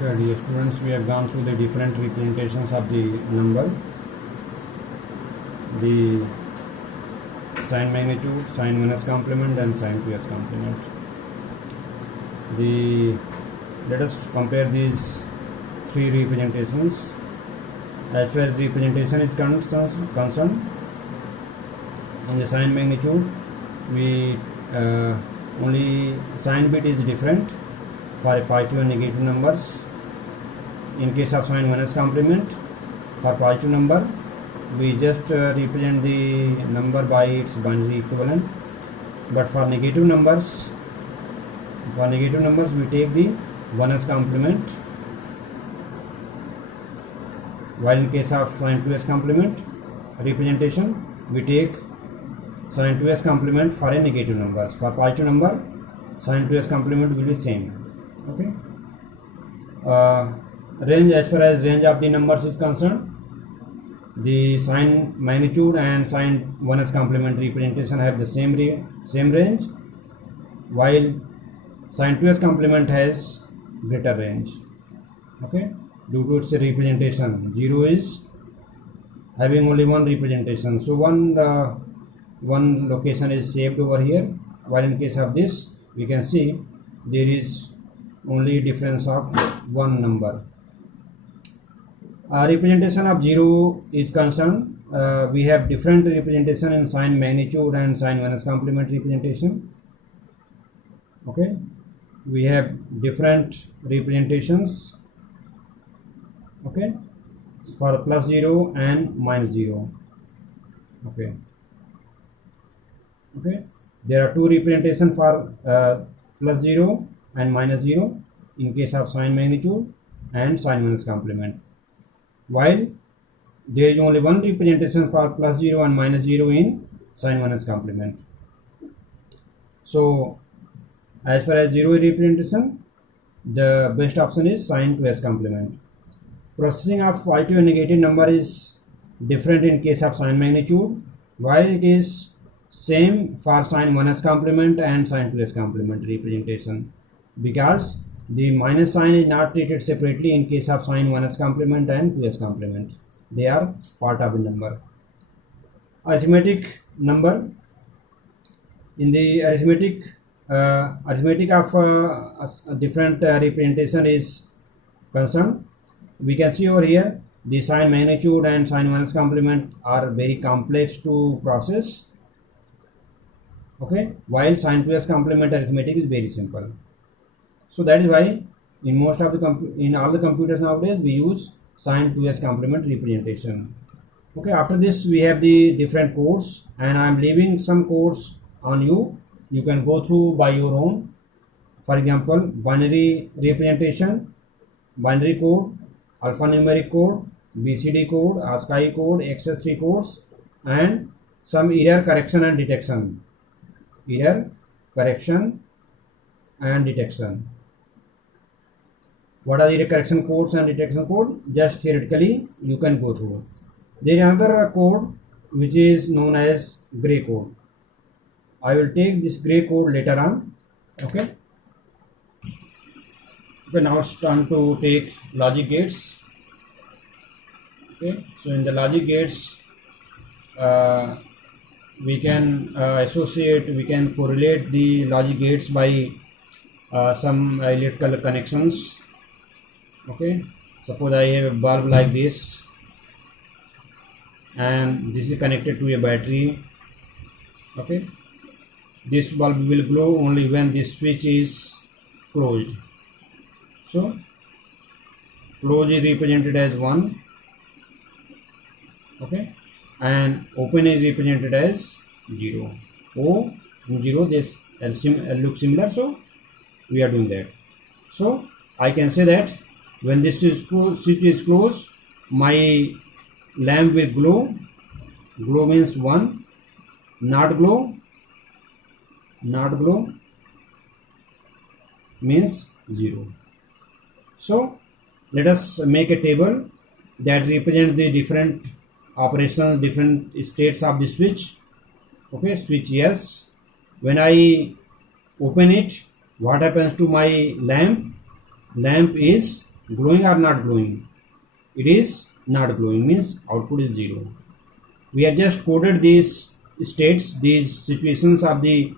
Okay, dear students, we have gone through the different representations of the number, the sign magnitude, sign 1s complement, and sign 2s complement. Let us compare these three representations. As far as representation is concerned, in the sign magnitude, we only sign bit is different for positive and negative numbers. In case of sign 1s complement, for positive number, we just represent the number by its binary equivalent. But for negative numbers, we take the 1s complement. While in case of sign 2s complement representation, we take sin 2s complement for a negative numbers. For positive number, sin 2s complement will be same. Okay. Range, as far as range of the numbers is concerned, the sign magnitude and sign 1s complement representation have the same range, while sin 2s complement has greater range. Okay, due to its representation, 0 is having only one representation, so one location is saved over here, while in case of this, we can see there is only difference of one number. Representation of 0 is concerned, we have different representation in sign magnitude and sign 1s complement representation. Okay, we have different representations. Okay, for plus 0 and minus 0. Okay, there are two representations for plus 0 and minus 0 in case of sign magnitude and sign 1s complement, while there is only one representation for plus 0 and minus 0 in sign 1s complement. So as far as 0 representation, the best option is sign 2s complement. Processing of positive and negative number is different in case of sign magnitude, while it is same for sign 1s complement and sign 2s complement representation, because the minus sign is not treated separately in case of sign 1s complement and 2s complement. They are part of the number. Arithmetic number. In the arithmetic of a different representation is concerned, we can see over here the sign magnitude and sign 1s complement are very complex to process. Okay, while sign 2s complement arithmetic is very simple. So that is why in most of in all the computers nowadays we use sign 2s complement representation. Okay, after this we have the different codes, and I am leaving some codes on you. You can go through by your own. For example, binary representation, binary code, alphanumeric code, BCD code, ASCII code, XS3 codes, and some error correction and detection. Error correction and detection. What are the error correction codes and detection code? Just theoretically you can go through. There is another code which is known as gray code. I will take this gray code later on. Okay. Okay, now it's time to take logic gates. Okay, so in the logic gates, we can we can correlate the logic gates by some electrical connections. Okay, suppose I have a bulb like this, and this is connected to a battery. Okay, this bulb will glow only when this switch is closed. So close is represented as 1. Okay, and open is represented as 0. O and 0, this look similar, so we are doing that. So I can say that when this switch is closed, my lamp will glow. Glow means 1. Not glow means 0. So let us make a table that represents the different operations, different states of the switch. Okay, switch yes. When I open it, what happens to my lamp? Lamp is glowing or not glowing? It is not glowing, means output is 0. We have just coded these states, these situations of the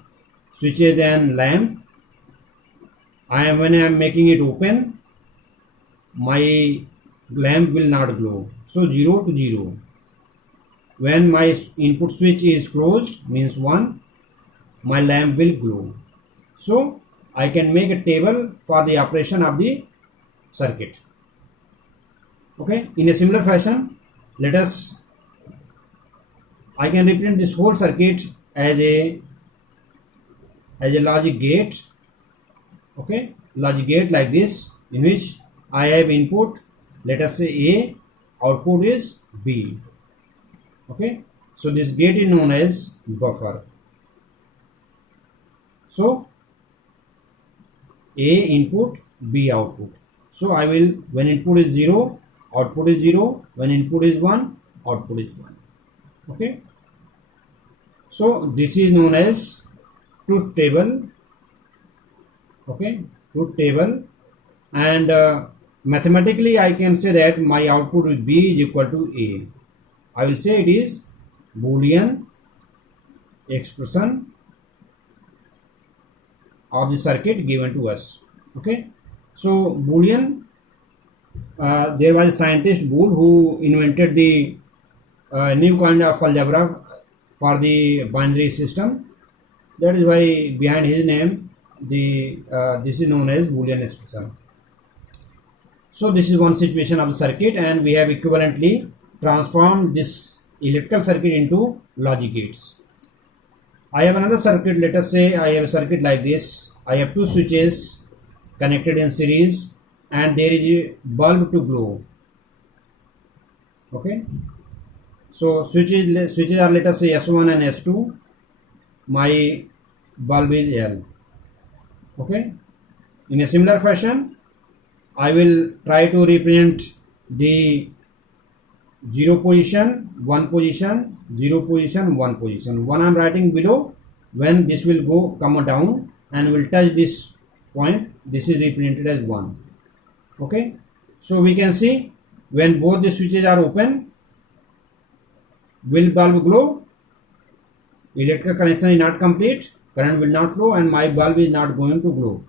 switches and lamp. When I am making it open, my lamp will not glow. So 0 to 0. When my input switch is closed, means 1, my lamp will glow. So I can make a table for the operation of the circuit. Okay, in a similar fashion, I can represent this whole circuit as a logic gate. Okay, logic gate like this, in which I have input, let us say A, output is B. Okay, so this gate is known as buffer. So A input, B output. So I will, when input is 0, output is 0. When input is 1, output is 1. Okay, so this is known as truth table. Okay, truth table, and mathematically I can say that my output with B is equal to A. I will say it is Boolean expression of the circuit given to us. Okay, so Boolean, there was a scientist Boole who invented the new kind of algebra for the binary system. That is why behind his name this is known as Boolean expression. So this is one situation of the circuit, and we have equivalently transformed this electrical circuit into logic gates. I have another circuit. Let us say I have a circuit like this. I have two switches connected in series, and there is a bulb to glow. Okay, so switches are, let us say, S1 and S2. My bulb is L. Okay, in a similar fashion, I will try to represent the 0 position, 1 position, 0 position, 1 position. One I am writing below. When this will come down and will touch this point, this is represented as 1. Okay, so we can see when both the switches are open, will bulb glow? Electrical connection is not complete, current will not flow, and my bulb is not going to glow.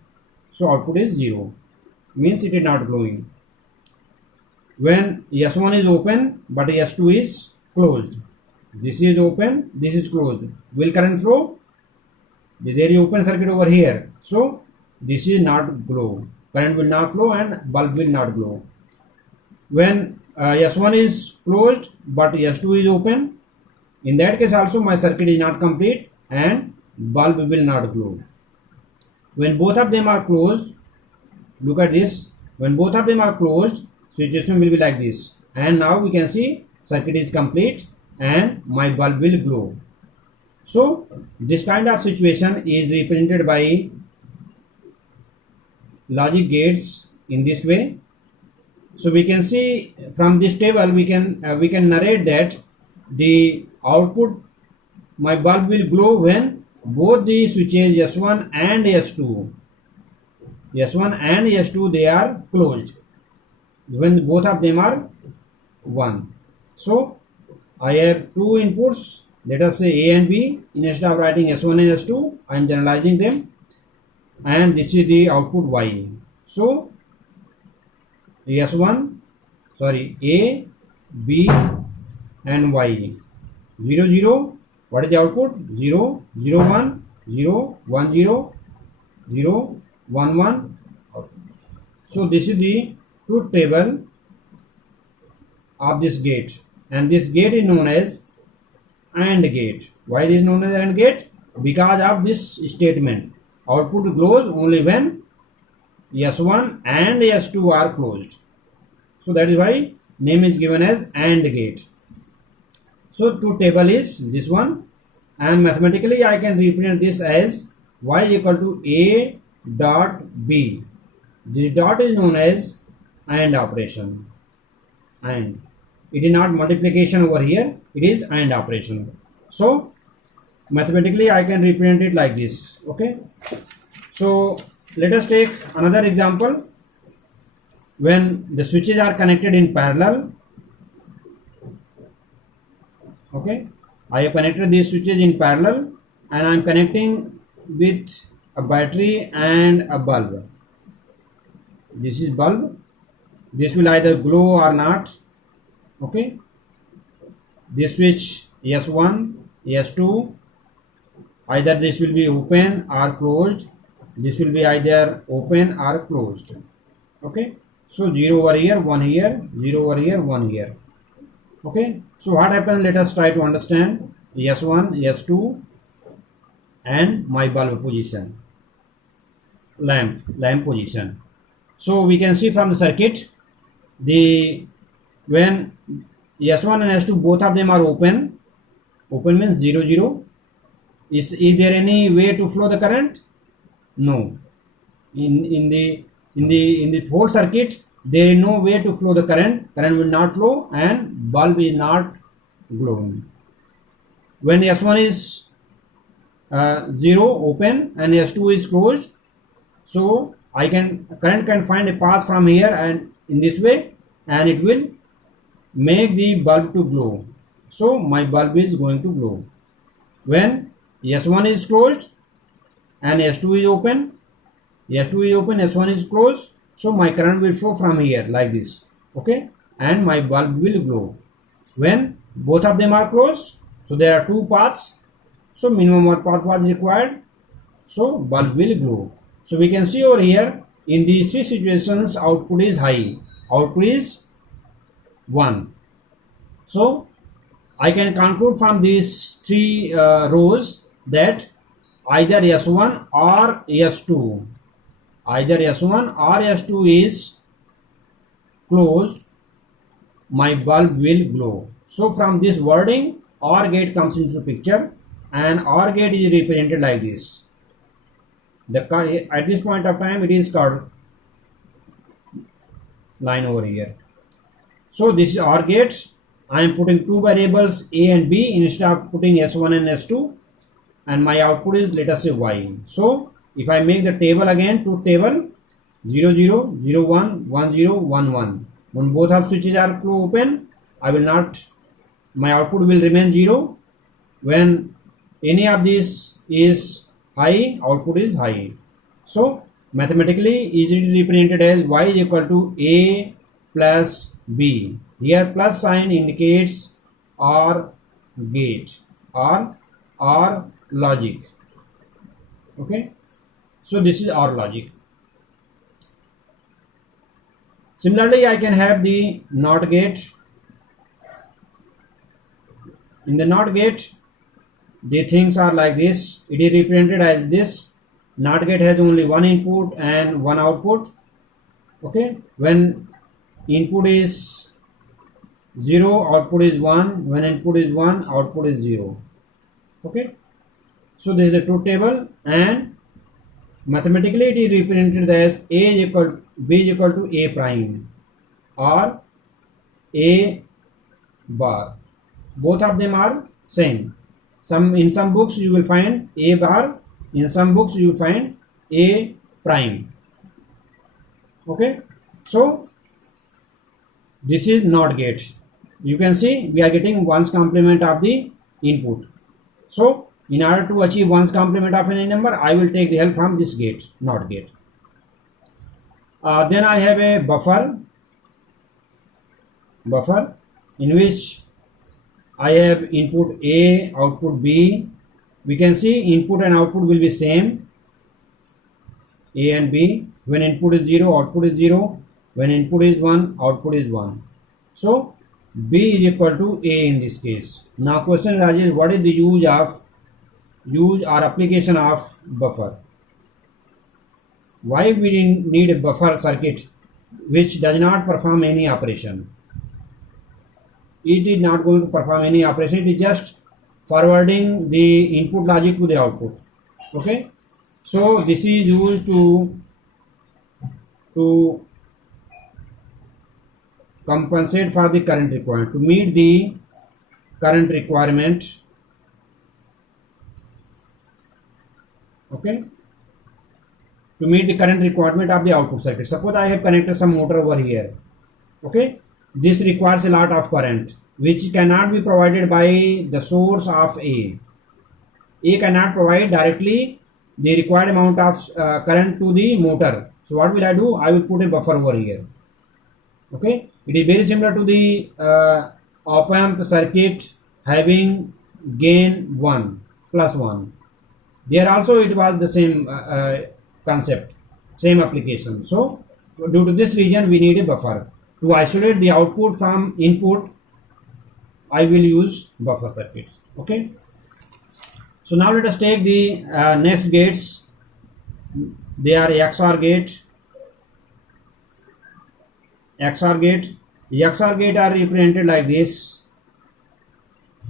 So output is 0, means it is not glowing. When S1 is open but S2 is closed, this is open, this is closed, will current flow? There is open circuit over here, so this is not glow, current will not flow and bulb will not glow. When S1 is closed but S2 is open, in that case also my circuit is not complete and bulb will not glow. When both of them are closed, look at this, when both of them are closed, situation will be like this, and now we can see circuit is complete and my bulb will glow. So this kind of situation is represented by logic gates in this way. So we can see from this table we can narrate that the output, my bulb will glow when both the switches S1 and S2 they are closed, when both of them are 1. So I have two inputs, let us say A and B. Instead of writing S1 and S2, I am generalizing them, and this is the output Y. So A, B and Y. 0 0, what is the output? 0 0 1, 0 1 0, 0 1 1. So this is the truth table of this gate, and this gate is known as AND gate. Why is it known as AND gate? Because of this statement, output glows only when S1 and S2 are closed. So that is why name is given as AND gate. So truth table is this one, and mathematically I can represent this as Y equal to A dot B. This dot is known as AND operation, and it is not multiplication over here, it is AND operation. So mathematically I can represent it like this. Okay, so let us take another example. when the switches are connected in parallel. Okay, I have connected these switches in parallel and I am connecting with a battery and a bulb. This is bulb, this will either glow or not. Okay, this switch S1, S2, either this will be open or closed, this will be either open or closed. Okay, so 0 over here, 1 here, 0 over here, 1 here. Okay, so what happens, let us try to understand S1, S2 and my bulb position, lamp position. So we can see from the circuit, the when S1 and S2 both of them are open, open means 0 0. Is there any way to flow the current? No. In the whole circuit, there is no way to flow the current. Current will not flow and bulb is not glowing. When S1 is 0 open and S2 is closed, so current can find a path from here and in this way, and it will make the bulb to glow. So my bulb is going to glow. When S1 is closed and S2 is open, S1 is closed, so my current will flow from here like this. Okay, and my bulb will glow. When both of them are closed, so there are two paths, so minimum one path was required, so bulb will glow. So we can see over here, in these three situations output is high, output is 1. So I can conclude from these three rows that either S1 or S2, either S1 or S2 is closed, my bulb will glow. So from this wording, OR gate comes into the picture, and OR gate is represented like this. At this point of time, it is called line over here. So this is OR gate. I am putting two variables A and B instead of putting S1 and S2, and my output is, let us say, Y. So if I make the table again, truth table, 0 0 0 1 1 0 1 1. When both of switches are open, my output will remain 0. When any of these is high, output is high. So mathematically easily represented as Y is equal to A plus B. Here plus sign indicates OR gate or OR logic. Okay, so this is OR logic. Similarly, I can have the NOT gate. In the NOT gate, the things are like this. It is represented as this. NOT gate has only one input and one output. Okay, when input is 0, output is 1. When input is 1, output is 0. Okay, so this is the truth table, and mathematically it is represented as B is equal to A prime or A bar. Both of them are same. In some books you will find A bar, in some books you will find A prime. Okay, so this is NOT gate. You can see we are getting 1's complement of the input. So in order to achieve 1's complement of any number, I will take the help from this gate, NOT gate. Then I have a buffer in which I have input A, output B. We can see input and output will be same, A and B. When input is 0, output is 0. When input is 1, output is 1. So B is equal to A in this case. Now question arises, what is the use or application of buffer? Why we need a buffer circuit which does not perform any operation? It is not going to perform any operation. It is just forwarding the input logic to the output. Okay, so this is used to compensate for the current requirement, to meet the current requirement. Okay, to meet the current requirement of the output circuit. Suppose I have connected some motor over here. Okay, this requires a lot of current which cannot be provided by the source of A. A cannot provide directly the required amount of current to the motor. So what will I do? I will put a buffer over here. Okay, it is very similar to the op-amp circuit having gain 1 plus 1. There also it was the same concept, same application. So due to this reason we need a buffer. To isolate the output from input, I will use buffer circuits. Okay. So now let us take the next gates. They are XOR gate. XOR gate. XOR gate are represented like this.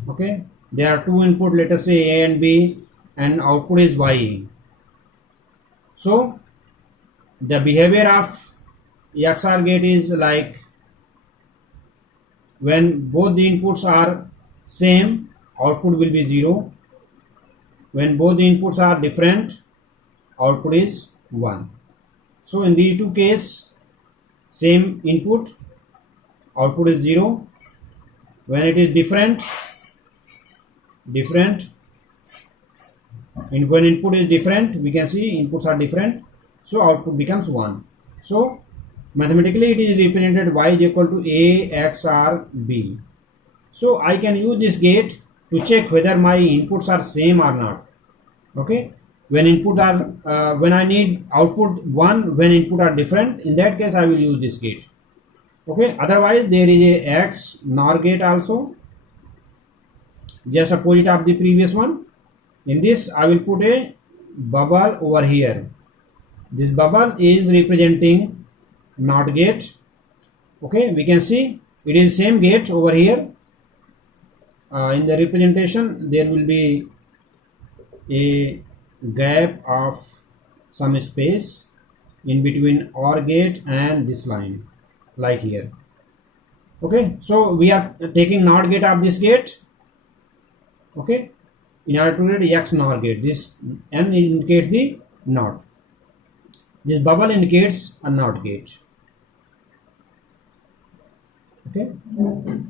Okay. There are two input, let us say A and B, and output is Y. So the behavior of XOR gate is like when both the inputs are same, output will be 0. When both the inputs are different, output is 1. So in these two cases, same input, output is 0. When it is different, and when input is different, we can see inputs are different, so output becomes 1. So mathematically it is represented Y is equal to A XOR B. So I can use this gate to check whether my inputs are same or not. Okay, when input are when I need output 1 when input are different, in that case I will use this gate. Okay, otherwise there is a X NOR gate also, just opposite of the previous one. In this I will put a bubble over here. This bubble is representing NOT gate. Okay, we can see it is same gate over here. In the representation there will be a gap of some space in between OR gate and this line, like here. Okay, so we are taking NOT gate of this gate. Okay, in order to read X NOR gate, this N indicates the NOT. This bubble indicates a NOT gate. Okay,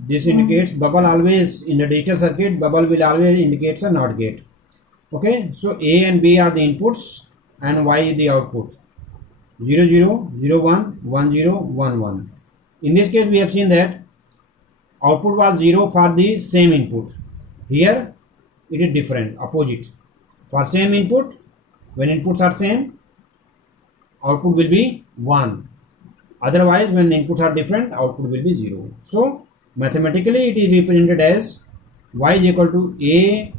this indicates bubble always in the digital circuit, bubble will always indicates a NOT gate. Okay, so A and B are the inputs and Y is the output. 0 0 0 1 1 0 1 1. In this case we have seen that output was 0 for the same input. Here it is different, opposite. For same input, when inputs are same, output will be 1. Otherwise, when inputs are different, output will be 0. So mathematically it is represented as Y is equal to A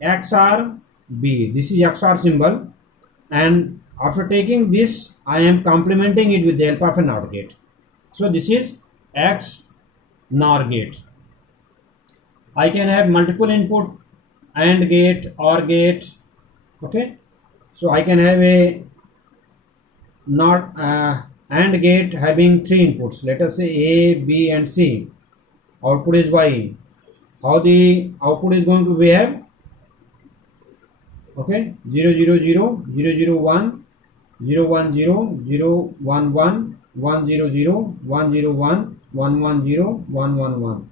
XOR B. This is XOR symbol, and after taking this I am complementing it with the help of a NOT gate. So this is X NOR gate. I can have multiple input AND gate, OR gate. Okay, so I can have a not AND gate having 3 inputs, let us say A, B and C. Output is Y. How the output is going to behave? Okay, 0 0 0 0 0 1 0 1 0 0 1 1 1 0 0 1 0 1 1 1 0 1 1 1.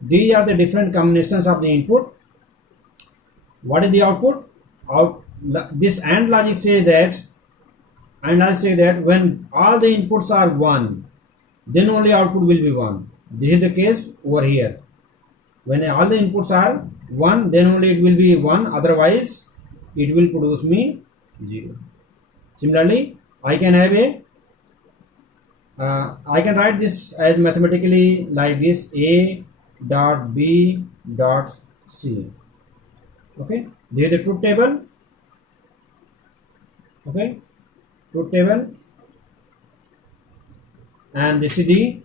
These are the different combinations of the input. What is the output? This AND logic says that, and I say that when all the inputs are 1, then only output will be 1. This is the case over here. When all the inputs are 1, then only it will be 1, otherwise it will produce me 0. Similarly, I can have I can write this as mathematically like this: A dot B dot C. Okay, this is the truth table. Okay, truth table, and this is the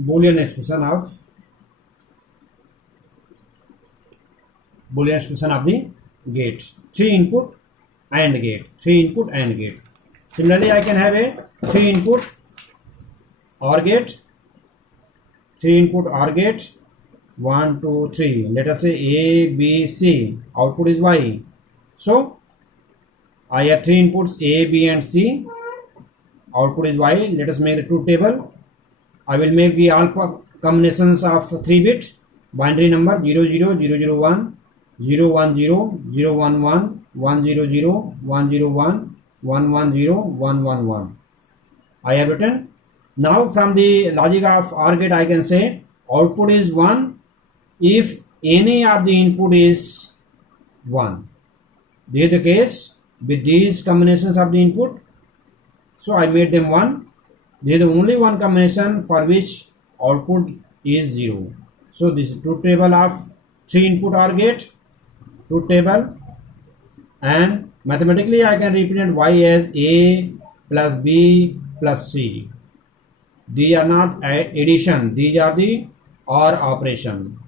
Boolean expression of the gate. 3 input AND gate, 3 input AND gate. Similarly, I can have a 3 input OR gate, 3 input OR gate, 1 2 3. Let us say A B C. Output is Y. So I have three inputs A, B and C. Output is Y. Let us make the truth table. I will make the all combinations of 3-bit binary number 000001, 010, 011, 100, 101, 110, 111. I have written. Now from the logic of OR gate I can say output is 1 if any of the input is 1. This is the case with these combinations of the input. So I made them 1. There is only one combination for which output is 0. So this is truth table of 3 input OR gate, truth table, and mathematically I can represent Y as A plus B plus C. These are not addition, these are the OR operation,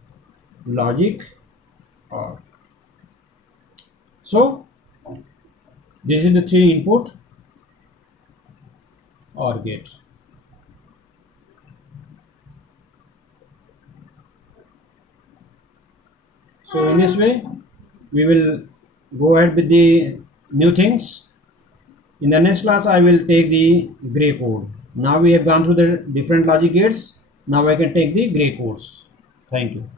logic OR. So this is the 3 input OR gate. So in this way we will go ahead with the new things. In the next class I will take the gray code. Now we have gone through the different logic gates. Now I can take the gray codes. Thank you.